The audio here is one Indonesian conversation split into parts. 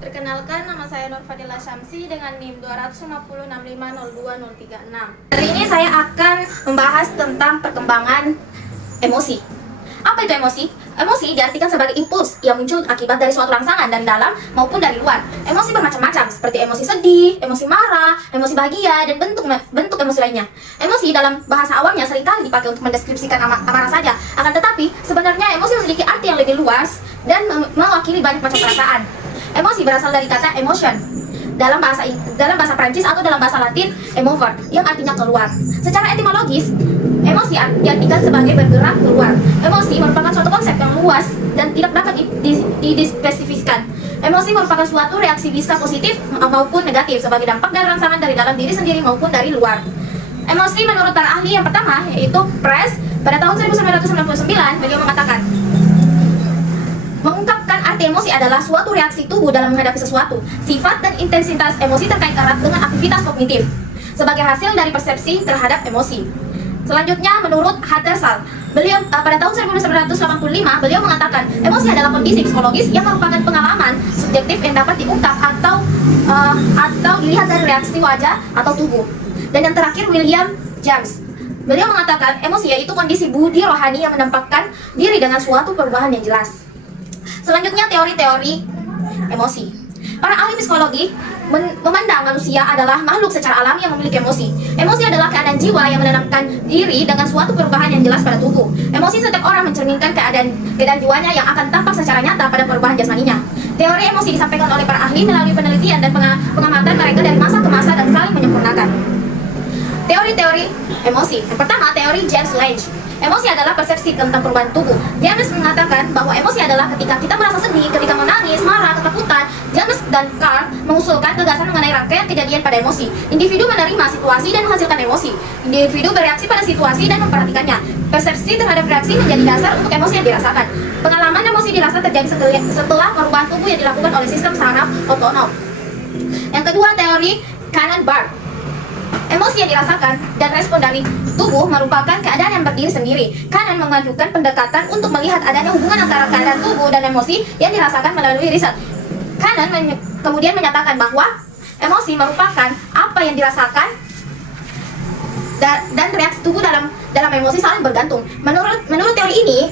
Perkenalkan, nama saya Nur Fadila Syamsi dengan NIM 250650236. Hari ini saya akan membahas tentang perkembangan emosi. Apa itu emosi? Emosi diartikan sebagai impuls yang muncul akibat dari suatu rangsangan dari dalam maupun dari luar. Emosi bermacam-macam, seperti emosi sedih, emosi marah, emosi bahagia, dan bentuk emosi lainnya. Emosi dalam bahasa awamnya seringkali dipakai untuk mendeskripsikan amarah saja. Akan tetapi, sebenarnya emosi memiliki arti yang lebih luas dan mewakili banyak macam perasaan. Emosi berasal dari kata emotion dalam bahasa Prancis atau dalam bahasa Latin emover yang artinya keluar. Secara etimologis, emosi diartikan sebagai bergerak keluar. Emosi merupakan suatu konsep yang luas dan tidak dapat dispesifikasikan. Emosi merupakan suatu reaksi bisa positif maupun negatif sebagai dampak dari rangsangan dari dalam diri sendiri maupun dari luar. Emosi menurut para ahli yang pertama yaitu Press pada tahun 1999 beliau mengatakan, mengungkapkan arti emosi adalah suatu reaksi tubuh dalam menghadapi sesuatu. Sifat dan intensitas emosi terkait erat dengan aktivitas kognitif sebagai hasil dari persepsi terhadap emosi. Selanjutnya, menurut Hattersall, beliau pada tahun 1985 beliau mengatakan emosi adalah kondisi psikologis yang merupakan pengalaman subjektif yang dapat diungkap atau dilihat dari reaksi wajah atau tubuh. Dan yang terakhir, William James, beliau mengatakan emosi yaitu kondisi budi rohani yang menampakkan diri dengan suatu perubahan yang jelas. Selanjutnya, teori-teori emosi. Para ahli psikologi memandang manusia adalah makhluk secara alami yang memiliki emosi. Emosi adalah keadaan jiwa yang menanamkan diri dengan suatu perubahan yang jelas pada tubuh. Emosi setiap orang mencerminkan keadaan jiwanya yang akan tampak secara nyata pada perubahan jasmaninya. Teori emosi disampaikan oleh para ahli melalui penelitian dan pengamatan mereka dari masa ke masa dan saling menyempurnakan. Teori-teori emosi. Yang pertama, teori James Lange. Emosi adalah persepsi tentang perubahan tubuh. James mengatakan bahwa emosi adalah ketika kita merasa sedih, ketika menangis, marah, ketakutan. James dan Carl mengusulkan gagasan mengenai rangkaian kejadian pada emosi. Individu menerima situasi dan menghasilkan emosi. Individu bereaksi pada situasi dan memperhatikannya. Persepsi terhadap reaksi menjadi dasar untuk emosi yang dirasakan. Pengalaman emosi dirasa terjadi setelah perubahan tubuh yang dilakukan oleh sistem saraf otonom. Yang kedua, teori Cannon-Bard. Emosi yang dirasakan dan respon dari tubuh merupakan keadaan yang berdiri sendiri. Cannon mengajukan pendekatan untuk melihat adanya hubungan antara keadaan tubuh dan emosi yang dirasakan melalui riset. Cannon kemudian menyatakan bahwa emosi merupakan apa yang dirasakan dan reaksi tubuh dalam emosi saling bergantung. Menurut teori ini,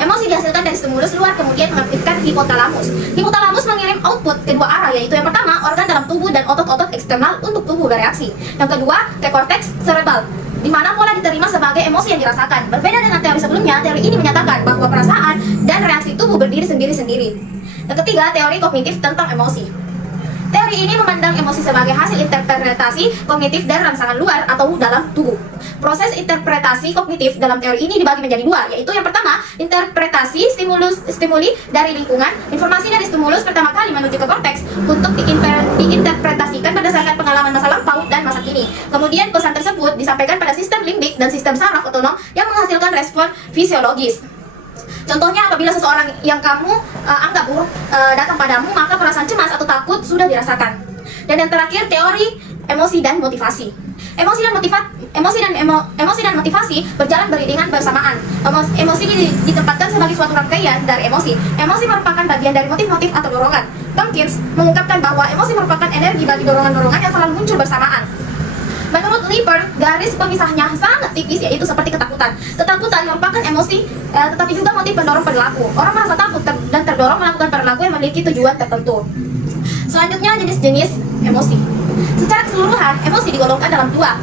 emosi dihasilkan dari stimulus luar kemudian mengaktifkan hipotalamus. Hipotalamus mengirim output kedua arah, yaitu yang pertama organ dalam tubuh dan otot-otot eksternal untuk tubuh bereaksi. Yang kedua, ke korteks cerebral, di mana pola diterima sebagai emosi yang dirasakan. Berbeda dengan teori sebelumnya, teori ini menyatakan bahwa perasaan dan reaksi tubuh berdiri sendiri-sendiri. Yang ketiga, teori kognitif tentang emosi. Teori ini memandang emosi sebagai hasil interpretasi kognitif dari rangsangan luar atau dalam tubuh. Proses interpretasi kognitif dalam teori ini dibagi menjadi dua, yaitu yang pertama, interpretasi stimuli dari lingkungan. Informasi dari stimulus pertama kali menuju ke korteks untuk diinterpretasikan berdasarkan pengalaman masa lampau dan masa kini. Kemudian pesan tersebut disampaikan pada sistem limbik dan sistem saraf otonom yang menghasilkan respon fisiologis. Contohnya, apabila seseorang yang kamu anggap buruk datang padamu, maka perasaan cemas atau takut sudah dirasakan. Dan yang terakhir, teori emosi dan motivasi. Emosi dan motivasi berjalan beriringan bersamaan. Emosi ditempatkan sebagai suatu rangkaian dari emosi. Emosi merupakan bagian dari motif-motif atau dorongan. Tompkins mengungkapkan bahwa emosi merupakan energi bagi dorongan-dorongan yang selalu muncul bersamaan. Menurut Lippert, garis pemisahnya sangat tipis, yaitu seperti ketakutan. Ketakutan merupakan emosi, tetapi juga motif pendorong perilaku. Orang merasa takut dan terdorong melakukan perilaku yang memiliki tujuan tertentu. Selanjutnya, jenis-jenis emosi. Secara keseluruhan, emosi digolongkan dalam dua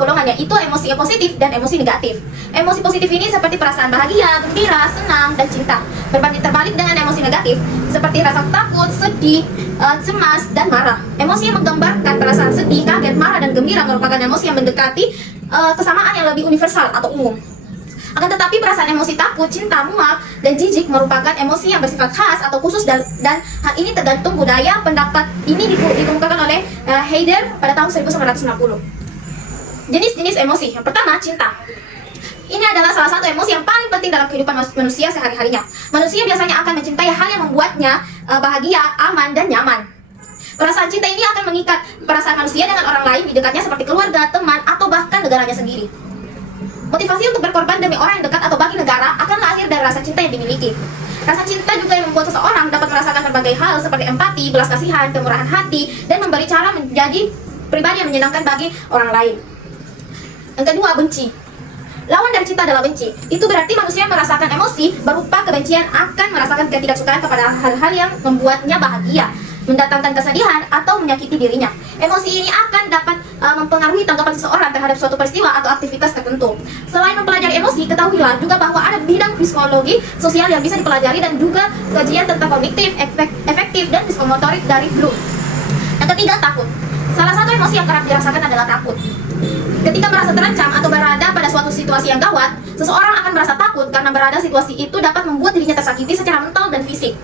golongan, yaitu emosi positif dan emosi negatif. Emosi positif ini seperti perasaan bahagia, gembira, senang, dan cinta. Berbanding terbalik dengan emosi negatif, seperti rasa takut, sedih, cemas, dan marah. Emosi yang menggambarkan perasaan sedih, kaget, marah, dan gembira merupakan emosi yang mendekati kesamaan yang lebih universal atau umum. Akan tetapi perasaan emosi takut, cinta, muak, dan jijik merupakan emosi yang bersifat khas atau khusus dan hal ini tergantung budaya. Pendapat ini dikemukakan oleh Heider pada tahun 1960. Jenis-jenis emosi. Yang pertama, cinta. Ini adalah salah satu emosi yang paling penting dalam kehidupan manusia sehari-harinya. Manusia biasanya akan mencintai hal yang membuatnya bahagia, aman, dan nyaman. Perasaan cinta ini akan mengikat perasaan manusia dengan orang lain di dekatnya seperti keluarga, teman, atau bahkan negaranya sendiri. Motivasi untuk berkorban demi orang yang dekat atau bagi negara akan lahir dari rasa cinta yang dimiliki. Rasa cinta juga yang membuat seseorang dapat merasakan berbagai hal seperti empati, belas kasihan, kemurahan hati, dan memberi cara menjadi pribadi yang menyenangkan bagi orang lain. Yang kedua, benci. Lawan dari cinta adalah benci. Itu berarti manusia merasakan emosi berupa kebencian akan merasakan ketidaksukaan kepada hal-hal yang membuatnya bahagia, mendatangkan kesedihan, atau menyakiti dirinya. Emosi ini akan dapat mempengaruhi tanggapan seseorang terhadap suatu peristiwa atau aktivitas tertentu. Selain mempelajari emosi, ketahuilah juga bahwa ada bidang psikologi sosial yang bisa dipelajari dan juga kajian tentang kognitif, efektif, dan psikomotorik dari Bloom. Yang ketiga, takut. Salah satu emosi yang kerap dirasakan adalah takut. Ketika merasa terancam atau berada pada suatu situasi yang gawat, seseorang akan merasa takut karena berada situasi itu dapat membuat dirinya tersakiti secara mental dan fisik.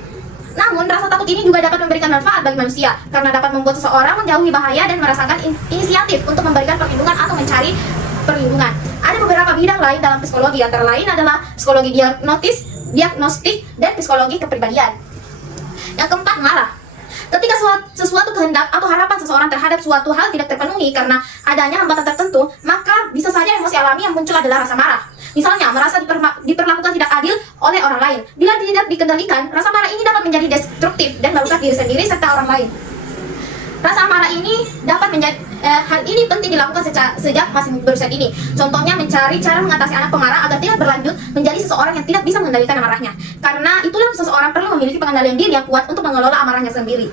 Namun, rasa takut ini juga dapat memberikan manfaat bagi manusia karena dapat membuat seseorang menjauhi bahaya dan merasakan inisiatif untuk memberikan perlindungan atau mencari perlindungan. Ada beberapa bidang lain dalam psikologi, antara lain adalah psikologi diagnostik, dan psikologi kepribadian. Yang keempat, marah. Ketika sesuatu kehendak atau harapan seseorang terhadap suatu hal tidak terpenuhi karena adanya hambatan tertentu, maka bisa saja emosi alami yang muncul adalah rasa marah. Misalnya, merasa diperlakukan tidak adil oleh orang lain. Bila tidak dikendalikan, rasa marah ini dapat menjadi destruktif dan merusak diri sendiri serta orang lain. Rasa marah ini dapat menjadi hal ini penting dilakukan sejak masih berusia dini. Contohnya, mencari cara mengatasi anak pemarah agar tidak berlanjut menjadi seseorang yang tidak bisa mengendalikan amarahnya. Karena itulah seseorang perlu memiliki pengendalian diri yang kuat untuk mengelola amarahnya sendiri.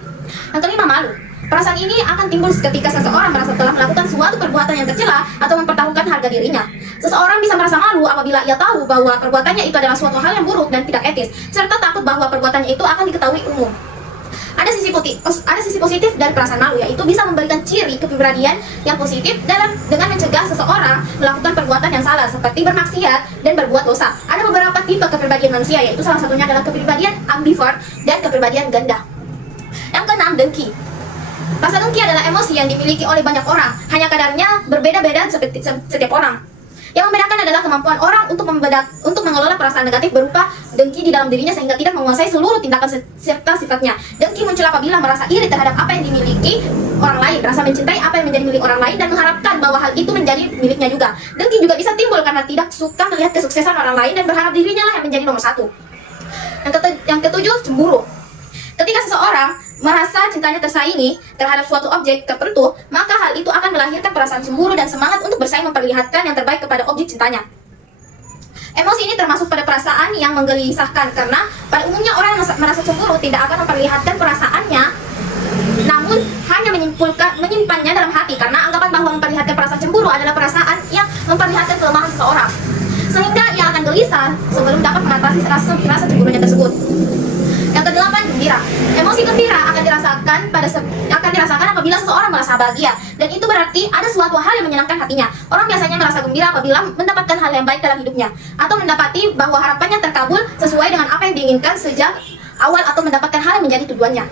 Yang kelima, malu. Perasaan ini akan timbul ketika seseorang merasa telah melakukan suatu perbuatan yang tercela atau mempertaruhkan harga dirinya. Seseorang bisa merasa malu apabila ia tahu bahwa perbuatannya itu adalah suatu hal yang buruk dan tidak etis, serta takut bahwa perbuatannya itu akan diketahui umum. Ada sisi positif dari perasaan malu, yaitu bisa memberikan ciri kepribadian yang positif dengan mencegah seseorang melakukan perbuatan yang salah seperti bermaksiat dan berbuat dosa. Ada beberapa tipe kepribadian manusia, yaitu salah satunya adalah kepribadian ambivert dan kepribadian ganda. Yang keenam, dengki. Rasa dengki adalah emosi yang dimiliki oleh banyak orang, hanya kadarnya berbeda-beda seperti setiap orang. Yang membedakan adalah kemampuan orang untuk mengelola perasaan negatif berupa dengki di dalam dirinya sehingga tidak menguasai seluruh tindakan serta sifatnya. Dengki muncul apabila merasa iri terhadap apa yang dimiliki orang lain, rasa mencintai apa yang menjadi milik orang lain, dan mengharapkan bahwa hal itu menjadi miliknya juga. Dengki juga bisa timbul karena tidak suka melihat kesuksesan orang lain dan berharap dirinya lah yang menjadi nomor satu. Yang ketujuh, cemburu. Ketika seseorang merasa cintanya tersaingi terhadap suatu objek tertentu, maka hal itu akan melahirkan perasaan cemburu dan semangat untuk bersaing memperlihatkan yang terbaik kepada objek cintanya. Emosi ini termasuk pada perasaan yang menggelisahkan karena pada umumnya orang yang merasa cemburu tidak akan memperlihatkan perasaannya, namun hanya menyimpannya dalam hati karena anggapan bahwa memperlihatkan perasaan cemburu adalah perasaan yang memperlihatkan kelemahan seseorang, sehingga ia akan gelisah sebelum dapat mengatasi rasa cemburunya tersebut. Yang kedelapan, gembira. Emosi gembira akan dirasakan apabila seseorang merasa bahagia, dan itu berarti ada suatu hal yang menyenangkan hatinya. Orang biasanya merasa gembira apabila mendapatkan hal yang baik dalam hidupnya, atau mendapati bahwa harapannya terkabul sesuai dengan apa yang diinginkan sejak awal, atau mendapatkan hal yang menjadi tujuannya.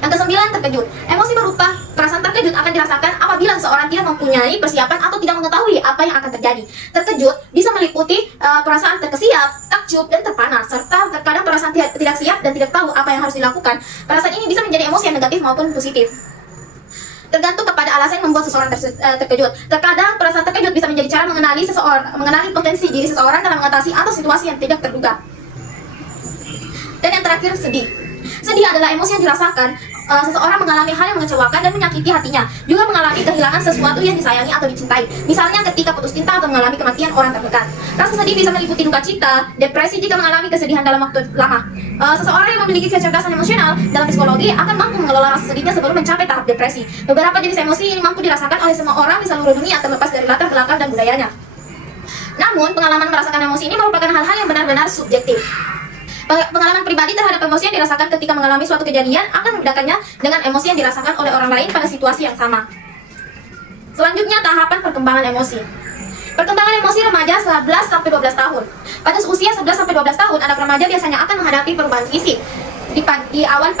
Yang kesembilan, terkejut. Emosi berupa perasaan terkejut akan dirasakan apabila seseorang tidak mempunyai persiapan atau tidak mengetahui apa yang akan terjadi. Terkejut bisa meliputi perasaan terkesiap, takjub, dan terpana, serta terkadang perasaan tidak siap dan tidak tahu apa yang harus dilakukan. Perasaan ini bisa menjadi emosi yang negatif maupun positif, tergantung kepada alasan yang membuat seseorang terkejut. Terkadang perasaan terkejut bisa menjadi cara mengenali potensi diri seseorang dalam mengatasi atau situasi yang tidak terduga. Dan yang terakhir, sedih. Sedih adalah emosi yang dirasakan seseorang mengalami hal yang mengecewakan dan menyakiti hatinya, juga mengalami kehilangan sesuatu yang disayangi atau dicintai. Misalnya ketika putus cinta atau mengalami kematian orang terdekat. Rasa sedih bisa meliputi duka cita, depresi jika mengalami kesedihan dalam waktu lama. Seseorang yang memiliki kecerdasan emosional dalam psikologi akan mampu mengelola rasa sedihnya sebelum mencapai tahap depresi. Beberapa jenis emosi ini mampu dirasakan oleh semua orang di seluruh dunia terlepas dari latar belakang dan budayanya. Namun, pengalaman merasakan emosi ini merupakan hal-hal yang benar-benar subjektif. Pengalaman pribadi terhadap emosi yang dirasakan ketika mengalami suatu kejadian akan membedakannya dengan emosi yang dirasakan oleh orang lain pada situasi yang sama. Selanjutnya, tahapan perkembangan emosi. Perkembangan emosi remaja 11-12 tahun. Pada usia 11-12 tahun, anak remaja biasanya akan menghadapi perubahan fisik di awal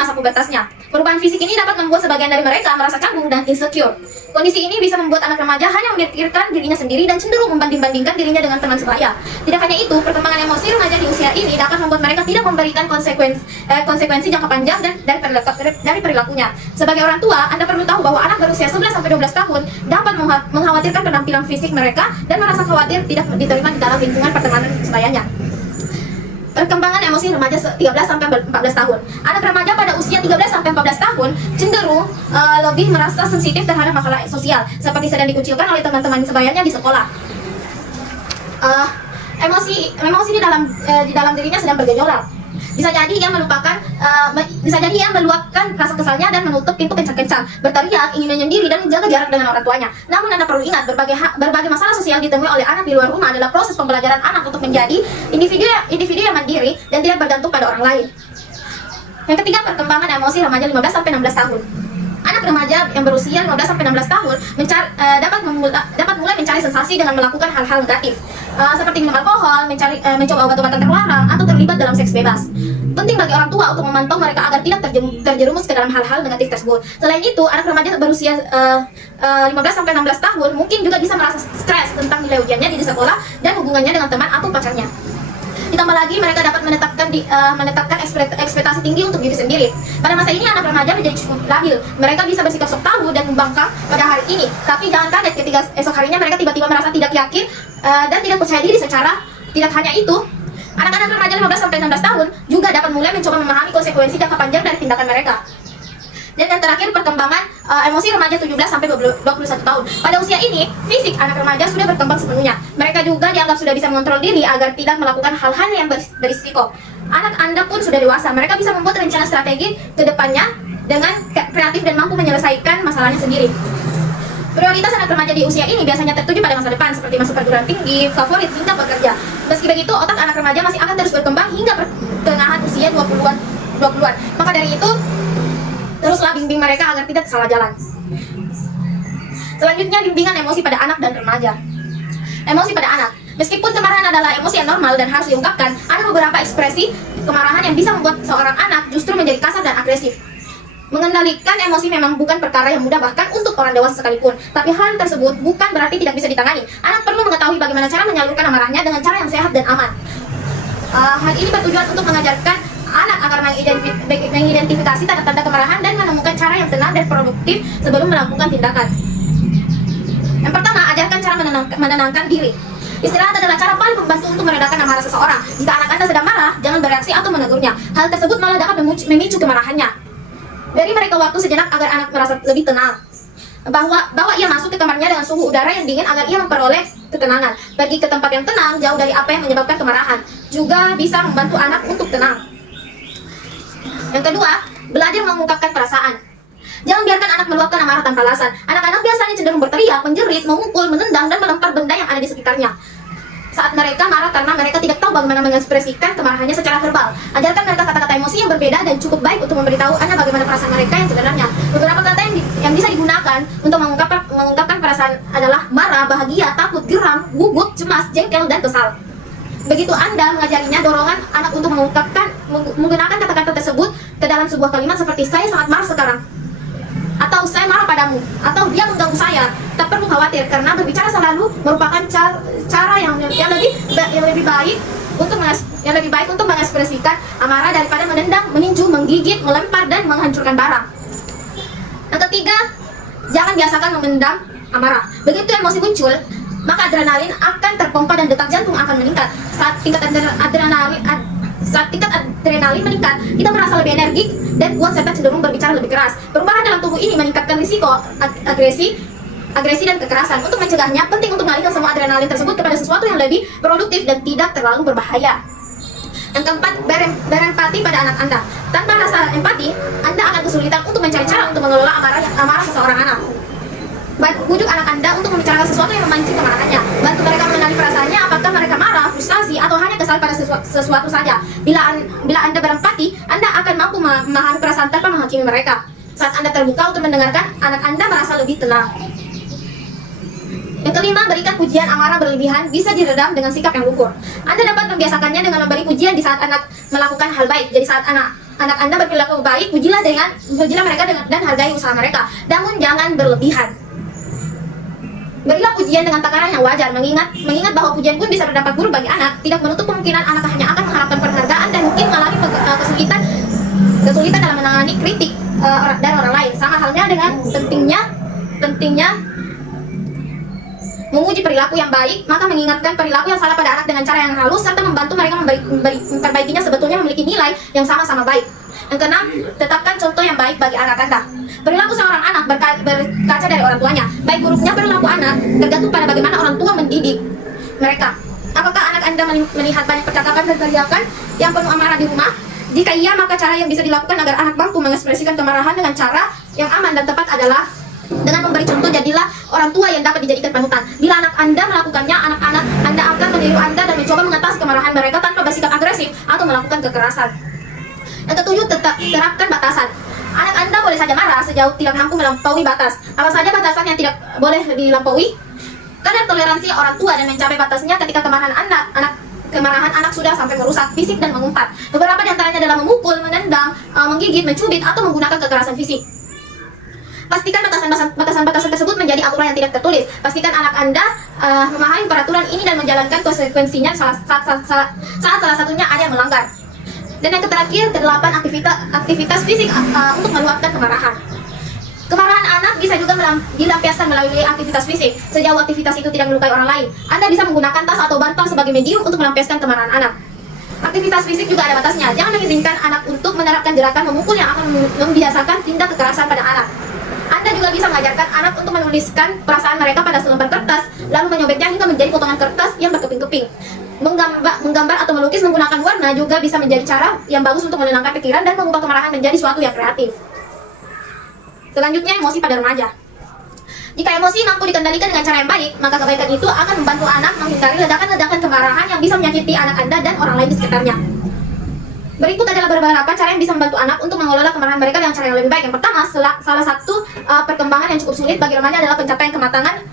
masa pubertasnya. Perubahan fisik ini dapat membuat sebagian dari mereka merasa canggung dan insecure. Kondisi ini bisa membuat anak remaja hanya memikirkan dirinya sendiri dan cenderung membanding-bandingkan dirinya dengan teman sebaya. Tidak hanya itu, perkembangan emosi remaja di usia ini dapat membuat mereka tidak memberikan konsekuensi jangka panjang dari perilakunya. Sebagai orang tua, Anda perlu tahu bahwa anak berusia 11-12 tahun dapat mengkhawatirkan penampilan fisik mereka dan merasa khawatir tidak diterima di dalam lingkungan pertemanan sebayanya. Perkembangan emosi remaja 13 sampai 14 tahun. Anak remaja pada usia 13 sampai 14 tahun cenderung lebih merasa sensitif terhadap masalah sosial, seperti sedang dikucilkan oleh teman-teman sebayanya di sekolah. Emosi di dalam dirinya sedang bergejolak. Bisa jadi ia meluapkan rasa kesalnya dan menutup pintu kencang-kencang, berteriak, ingin menyendiri dan menjaga jarak dengan orang tuanya. Namun Anda perlu ingat, berbagai masalah sosial ditemui oleh anak di luar rumah adalah proses pembelajaran anak untuk menjadi individu yang mandiri dan tidak bergantung pada orang lain. Yang ketiga, perkembangan emosi remaja 15 sampai 16 tahun. Anak remaja yang berusia 15 sampai 16 tahun dapat mulai mencari sensasi dengan melakukan hal-hal negatif, seperti minum alkohol, mencoba obat-obatan terlarang, atau terlibat dalam seks bebas. Penting bagi orang tua untuk memantau mereka agar tidak terjerumus ke dalam hal-hal negatif tersebut. Selain itu, anak remaja berusia 15 sampai 16 tahun mungkin juga bisa merasa stres tentang nilai ujiannya di sekolah dan hubungannya dengan teman atau pacarnya. Ditambah lagi, mereka dapat menetapkan ekspektasi tinggi untuk diri sendiri. Pada masa ini, anak remaja menjadi cukup labil. Mereka bisa bersikap sok tahu dan membangkang pada hari ini. Tapi jangan kaget ketika esok harinya mereka tiba-tiba merasa tidak yakin dan tidak percaya diri secara. Tidak hanya itu, anak-anak remaja 15 sampai 16 tahun juga dapat mulai mencoba memahami konsekuensi jangka panjang dari tindakan mereka. Dan yang terakhir, perkembangan emosi remaja 17 sampai 21 tahun. Pada usia ini, fisik anak remaja sudah berkembang sepenuhnya. Mereka juga dianggap sudah bisa mengontrol diri agar tidak melakukan hal-hal yang berisiko. Anak Anda pun sudah dewasa. Mereka bisa membuat rencana strategi ke depannya dengan kreatif dan mampu menyelesaikan masalahnya sendiri. Prioritas anak remaja di usia ini biasanya tertuju pada masa depan, seperti masuk perguruan tinggi, favorit, hingga bekerja. Meski begitu, otak anak remaja masih akan terus berkembang hingga pertengahan usia 20-an. Maka dari itu, teruslah bimbing mereka agar tidak salah jalan. Selanjutnya, bimbingan emosi pada anak dan remaja. Emosi pada anak. Meskipun kemarahan adalah emosi yang normal dan harus diungkapkan, ada beberapa ekspresi kemarahan yang bisa membuat seorang anak justru menjadi kasar dan agresif. Mengendalikan emosi memang bukan perkara yang mudah bahkan untuk orang dewasa sekalipun. Tapi hal tersebut bukan berarti tidak bisa ditangani. Anak perlu mengetahui bagaimana cara menyalurkan amarahnya dengan cara yang sehat dan aman. Hal ini bertujuan untuk mengajarkan anak agar mengidentifikasi tanda-tanda kemarahan dan menemukan cara yang tenang dan produktif sebelum melakukan tindakan. Yang pertama, ajarkan cara menenangkan diri. Istirahat adalah cara paling membantu untuk meredakan amarah seseorang. Jika anak Anda sedang marah, jangan bereaksi atau menegurnya. Hal tersebut malah dapat memicu kemarahannya. Beri mereka waktu sejenak agar anak merasa lebih tenang. Bawa ia masuk ke kamarnya dengan suhu udara yang dingin agar ia memperoleh ketenangan. Pergi ke tempat yang tenang, jauh dari apa yang menyebabkan kemarahan. Juga bisa membantu anak untuk tenang. Yang kedua, belajar mengungkapkan perasaan. Jangan biarkan anak meluapkan amarah tanpa alasan. Anak-anak biasanya cenderung berteriak, menjerit, memukul, menendang, dan melempar benda yang ada di sekitarnya saat mereka marah karena mereka tidak tahu bagaimana mengekspresikan kemarahannya secara verbal. Ajarkan mereka kata-kata emosi yang berbeda dan cukup baik untuk memberitahu Anda bagaimana perasaan mereka yang sebenarnya. Beberapa kata yang bisa digunakan untuk mengungkapkan perasaan adalah marah, bahagia, takut, geram, gugup, cemas, jengkel, dan kesal. Begitu Anda mengajarinya, dorongan anak untuk menggunakan kata-kata tersebut ke dalam sebuah kalimat seperti saya sangat marah sekarang, atau saya marah padamu, atau dia mengganggu saya. Tak perlu khawatir karena berbicara selalu merupakan cara yang lebih baik untuk mengekspresikan amarah daripada menendang, meninju, menggigit, melempar, dan menghancurkan barang. Yang ketiga, jangan biasakan memendam amarah. Begitu emosi muncul, maka adrenalin akan terpompa dan detak jantung akan meningkat. Saat tingkat adrenalin meningkat, kita merasa lebih energik dan kuat serta cenderung berbicara lebih keras. Perubahan dalam tubuh ini meningkatkan risiko agresi dan kekerasan. Untuk mencegahnya, penting untuk mengalihkan semua adrenalin tersebut kepada sesuatu yang lebih produktif dan tidak terlalu berbahaya. Yang keempat, berempati pada anak Anda. Tanpa rasa empati, Anda akan kesulitan untuk mencari cara untuk mengelola amarah seseorang anak. Bujuk anak Anda untuk membicarakan sesuatu yang memancing kemarahannya. Bantu mereka mengenali perasaannya, apakah mereka marah, frustasi, atau hanya kesal pada sesuatu saja. Bila Anda berempati, Anda akan mampu memahami perasaan tanpa menghakimi mereka. Saat Anda terbuka untuk mendengarkan, anak Anda merasa lebih tenang. Yang kelima, berikan pujian. Amarah berlebihan bisa diredam dengan sikap yang lukur. Anda dapat membiasakannya dengan memberi pujian di saat anak melakukan hal baik. Jadi saat anak Anda berperilaku baik, pujilah mereka dan hargai usaha mereka. Namun jangan berlebihan. Berilah pujian dengan takaran yang wajar, mengingat bahwa pujian pun bisa berdampak buruk bagi anak. Tidak menutup kemungkinan anak hanya akan mengharapkan penghargaan dan mungkin mengalami kesulitan dalam menangani kritik dari orang lain. Sama halnya dengan pentingnya menguji perilaku yang baik, maka mengingatkan perilaku yang salah pada anak dengan cara yang halus, serta membantu mereka memperbaikinya sebetulnya memiliki nilai yang sama-sama baik. Yang keenam, tetapkan contoh yang baik bagi anak Anda. Perilaku seorang anak berkaca dari orang tuanya. Baik buruknya perilaku anak tergantung pada bagaimana orang tua mendidik mereka. Apakah anak Anda melihat banyak percakapan dan teriakan yang penuh amarah di rumah? Jika iya, maka cara yang bisa dilakukan agar anak mampu mengekspresikan kemarahan dengan cara yang aman dan tepat adalah dengan memberi contoh. Jadilah orang tua yang dapat dijadikan panutan. Bila anak Anda melakukannya, anak-anak Anda akan meniru Anda dan mencoba mengatasi kemarahan mereka tanpa bersikap agresif atau melakukan kekerasan. Yang ketujuh, terapkan batasan. Anak Anda boleh saja marah sejauh tidak mampu melampaui batas. Apa saja batasan yang tidak boleh dilampaui? Kadar toleransi orang tua dan mencapai batasnya ketika kemarahan anak sudah sampai merusak fisik dan mengumpat. Beberapa di antaranya adalah memukul, menendang, menggigit, mencubit, atau menggunakan kekerasan fisik. Pastikan batasan tersebut menjadi aturan yang tidak tertulis. Pastikan anak Anda memahami peraturan ini dan menjalankan konsekuensinya saat salah satunya ada yang melanggar. Dan yang terakhir, kedelapan, aktivitas fisik untuk meluapkan kemarahan. Kemarahan anak bisa juga dilampiaskan melalui aktivitas fisik. Sejauh aktivitas itu tidak melukai orang lain, Anda bisa menggunakan tas atau bantal sebagai medium untuk melampiaskan kemarahan anak. Aktivitas fisik juga ada batasnya. Jangan mengizinkan anak untuk menerapkan gerakan memukul yang akan membiasakan tindak kekerasan pada anak. Anda juga bisa mengajarkan anak untuk menuliskan perasaan mereka pada selembar kertas, lalu menyobeknya hingga menjadi potongan kertas yang berkeping-keping. Menggambar atau melukis menggunakan warna juga bisa menjadi cara yang bagus untuk menenangkan pikiran dan mengubah kemarahan menjadi suatu yang kreatif. Selanjutnya, emosi pada remaja. Jika emosi mampu dikendalikan dengan cara yang baik, maka kebaikan itu akan membantu anak menghindari ledakan-ledakan kemarahan yang bisa menyakiti anak Anda dan orang lain di sekitarnya. Berikut adalah beberapa cara yang bisa membantu anak untuk mengelola kemarahan mereka dengan cara yang lebih baik. Yang pertama, salah satu perkembangan yang cukup sulit bagi remaja adalah pencapaian kematangan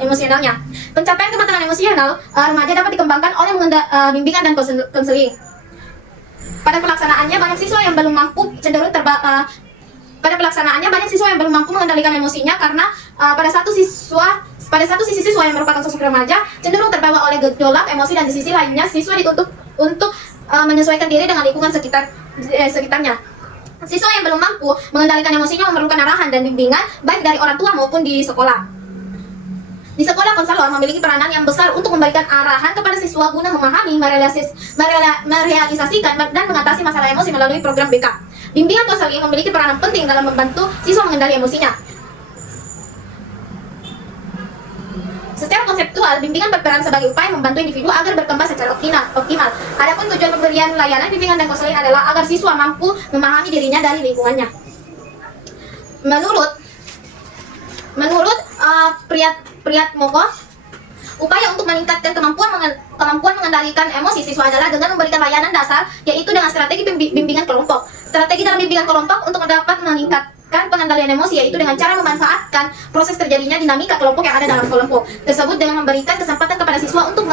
emosionalnya. Pencapaian kematangan emosional remaja dapat dikembangkan oleh bimbingan dan konseling. Pada pelaksanaannya, banyak siswa yang belum mampu mengendalikan emosinya karena pada satu sisi siswa yang merupakan sosok remaja cenderung terbawa oleh gejolak emosi, dan di sisi lainnya siswa dituntut untuk menyesuaikan diri dengan lingkungan sekitarnya. Siswa yang belum mampu mengendalikan emosinya memerlukan arahan dan bimbingan baik dari orang tua maupun di sekolah. Di sekolah, konselor memiliki peranan yang besar untuk memberikan arahan kepada siswa guna memahami, merealisasikan dan mengatasi masalah emosi melalui program BK. Bimbingan konseling memiliki peranan penting dalam membantu siswa mengendali emosinya. Secara konseptual, bimbingan berperan sebagai upaya membantu individu agar berkembang secara optimal. Adapun tujuan pemberian layanan bimbingan dan konseling adalah agar siswa mampu memahami dirinya dari lingkungannya. Menurut Priyatmoko, upaya untuk meningkatkan kemampuan mengendalikan emosi siswa adalah dengan memberikan layanan dasar, yaitu dengan strategi bimbingan kelompok. Strategi dalam bimbingan kelompok untuk dapat meningkatkan pengendalian emosi, yaitu dengan cara memanfaatkan proses terjadinya dinamika kelompok yang ada dalam kelompok tersebut dengan memberikan kesempatan kepada siswa untuk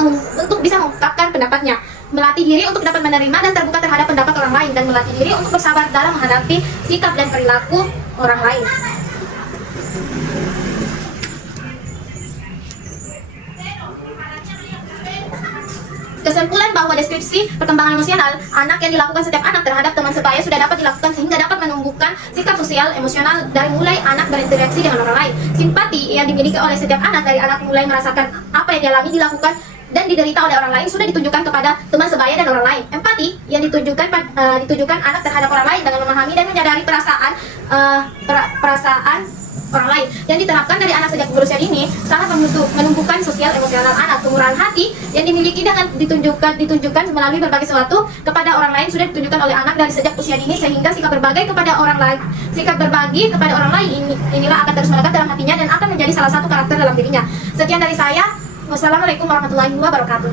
bisa mengungkapkan pendapatnya, melatih diri untuk dapat menerima dan terbuka terhadap pendapat orang lain, dan melatih diri untuk bersabar dalam menghadapi sikap dan perilaku orang lain. Kesimpulan bahwa deskripsi perkembangan emosional anak yang dilakukan setiap anak terhadap teman sebaya sudah dapat dilakukan sehingga dapat menumbuhkan sikap sosial emosional dari mulai anak berinteraksi dengan orang lain. Simpati yang dimiliki oleh setiap anak dari anak mulai merasakan apa yang dialami, dilakukan, dan diderita oleh orang lain sudah ditunjukkan kepada teman sebaya dan orang lain. Empati yang ditujukan anak terhadap orang lain dengan memahami dan menyadari perasaan orang lain yang diterapkan dari anak sejak berusia dini sangat menumbuhkan sosial emosional anak. Kemurahan hati yang dimiliki dengan ditunjukkan melalui berbagai sesuatu kepada orang lain sudah ditunjukkan oleh anak dari sejak usia dini, sehingga sikap berbagi kepada orang lain inilah akan terus melekat dalam hatinya dan akan menjadi salah satu karakter dalam dirinya. Sekian dari saya. Wassalamualaikum warahmatullahi wabarakatuh.